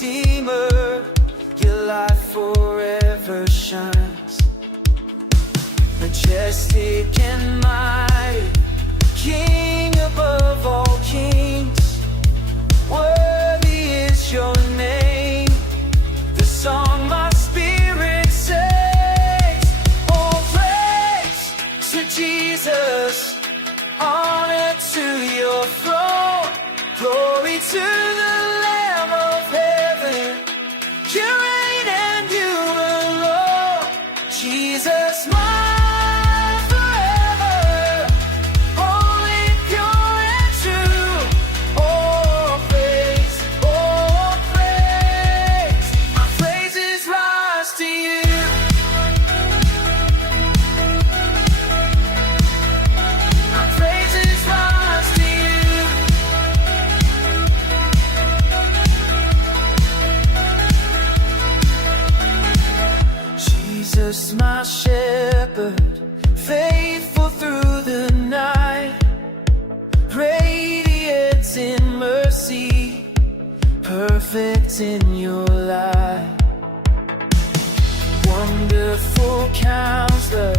Redeemer, your light forever shines. Majestic and mighty, King above all kings, worthy is your name. The song my spirit sings. Oh, praise to Jesus, honor to your throne, glory to the Lamb of heaven. You reign and you alone, Jesus, mine forever, holy, pure and true. Oh, praise, our praises rise to you. Our praises rise to you. Jesus, my shepherd, faithful through the night, radiant in mercy, perfect in your light. Wonderful Counselor,